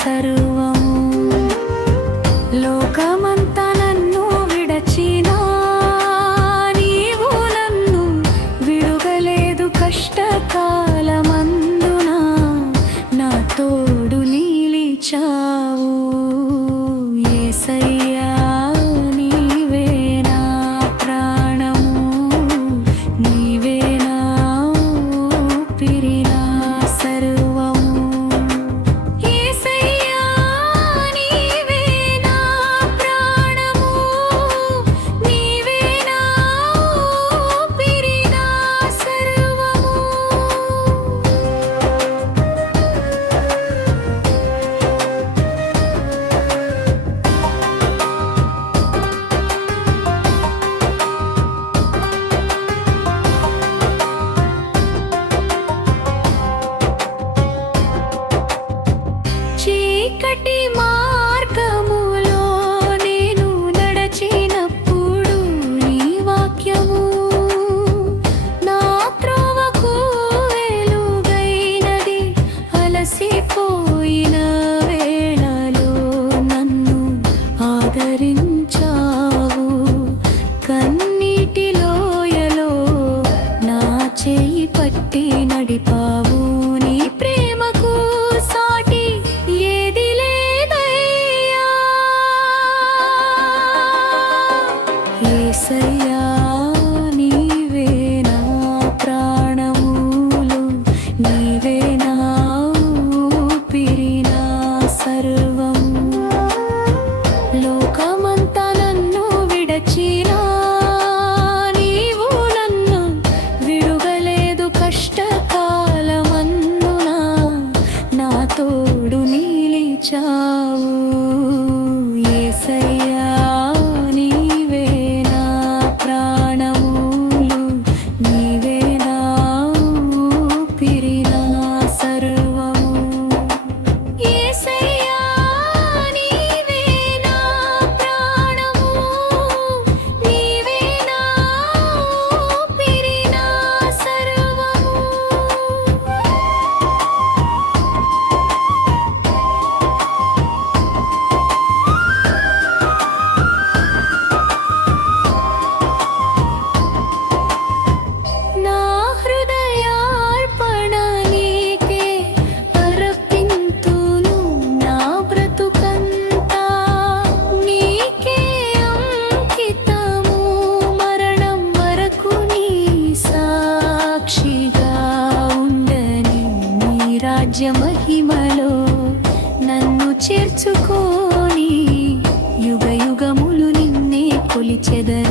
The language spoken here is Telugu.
సర్వము. లోకమంతా నన్ను విడచినా నీవు నన్ను విడువలేదు. కష్టకాలమందున నా తోడు నిలిచావు. యేసయ్యా నీవే నా ప్రాణము, నీవే నా ఊపిరి, నా సర్వము. యేసయ్యా నీవే నా ప్రాణము, నీవే నా ఊపిరి, నా సర్వము. చీకటి మార్గములో నేను నడచినప్పుడు నీ వాక్యము నా త్రోవకు వెలుగైనది. అలసిపోయిన వేళలో నన్ను ఆదరించావు. కన్నీటి లోయలో నా చేయి పట్టి నడిపావు. నీ ప్రేమకు సాటి ఏది లేదయ్యా. యేసయ్యా నీవే నా ప్రాణములు, నీవే నా ఊపిరి, నా సర్వము. లోకమంతా నన్ను విడచినా నీవు నన్ను విడువలేదు. కష్టకాలమందున నా తోడు నిలిచావు. యేసయ్యా నీవే నా ప్రాణములు, నీవే నా ఊపిరి, నా సర్వము. యేసయ్యా నీవే నా ప్రాణము, నీవే నా ఊపిరి, నా సర్వము. నా హృదయార్పణ నీకే అర్పింతును. నా బ్రతుకంతా నీకే అంకితము. మరణం వరకు నీ సాక్షిగా ఉండని. నీ రాజ్య మహిమలో నన్ను చేర్చుకొని యుగ యుగములు నిన్నే కొలిచెదను.